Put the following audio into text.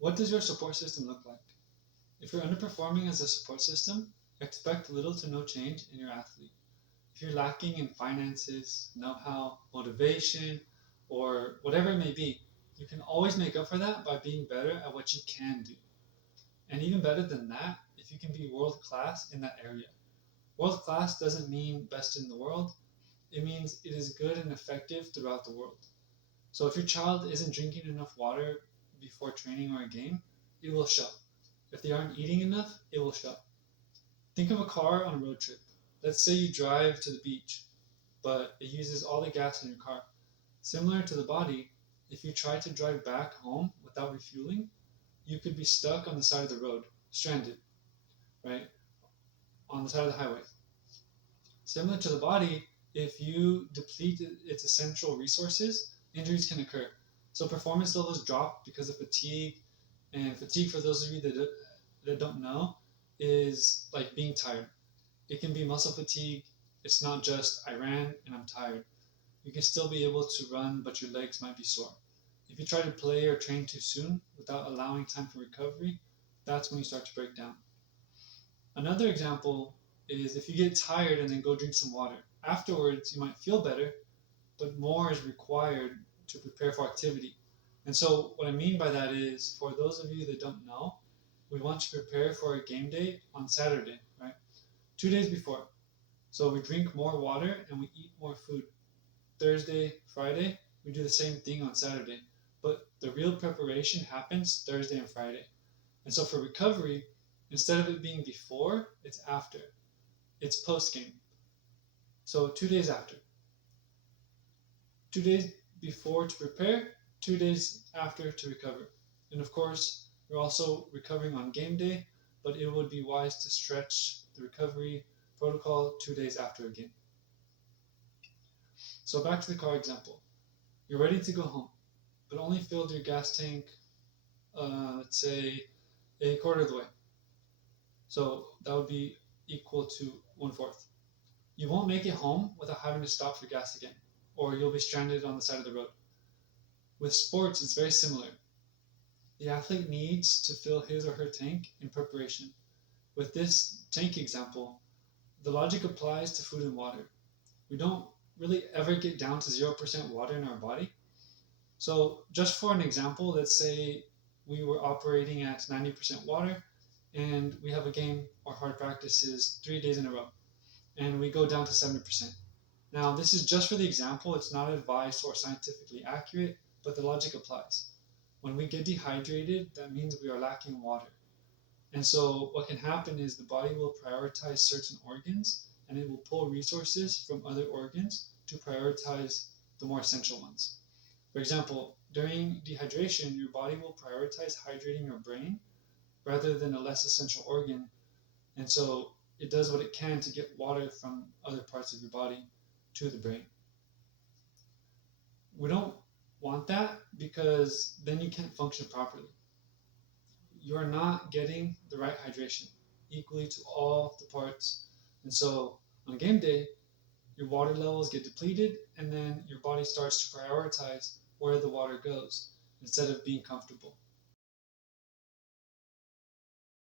What does your support system look like? If you're underperforming as a support system, expect little to no change in your athlete. If you're lacking in finances, know how, motivation, or whatever it may be, you can always make up for that by being better at what you can do. And even better than that, if you can be world class in that area. World class doesn't mean best in the world, it means it is good and effective throughout the world. So if your child isn't drinking enough water before training or a game, it will show. If they aren't eating enough, it will show. Think of a car on a road trip. Let's say you drive to the beach, but it uses all the gas in your car. Similar to the body, if you try to drive back home without refueling, you could be stuck on the side of the road, stranded, right? On the side of the highway. Similar to the body, if you deplete its essential resources, injuries can occur. So performance levels drop because of fatigue, and fatigue, for those of you that don't know, is like being tired. It can be muscle fatigue. It's not just I ran and I'm tired. You can still be able to run, but your legs might be sore. If you try to play or train too soon without allowing time for recovery, that's when you start to break down. Another example is if you get tired and then go drink some water. Afterwards, you might feel better, but more is required to prepare for activity. And so, what I mean by that is, for those of you that don't know, we want to prepare for a game day on Saturday, right? 2 days before. So, we drink more water and we eat more food. Thursday, Friday, we do the same thing on Saturday. But the real preparation happens Thursday and Friday. And so, for recovery, instead of it being before, it's after. It's post game. So 2 days after. 2 days before to prepare, 2 days after to recover. And of course, you're also recovering on game day, but it would be wise to stretch the recovery protocol 2 days after a game. So back to the car example. You're ready to go home, but only filled your gas tank, let's say, a quarter of the way. So that would be equal to 1/4. You won't make it home without having to stop for gas again, or you'll be stranded on the side of the road. With sports, it's very similar. The athlete needs to fill his or her tank in preparation. With this tank example, the logic applies to food and water. We don't really ever get down to 0% water in our body. So, just for an example, let's say we were operating at 90% water and we have a game or hard practices 3 days in a row and we go down to 70%. Now, this is just for the example, it's not advice or scientifically accurate, but the logic applies. When we get dehydrated, that means we are lacking water. And so, what can happen is the body will prioritize certain organs and it will pull resources from other organs to prioritize the more essential ones. For example, during dehydration, your body will prioritize hydrating your brain rather than a less essential organ. And so, it does what it can to get water from other parts of your body to the brain. We don't want that because then you can't function properly. You're not getting the right hydration equally to all the parts. And so on game day, your water levels get depleted and then your body starts to prioritize where the water goes instead of being comfortable.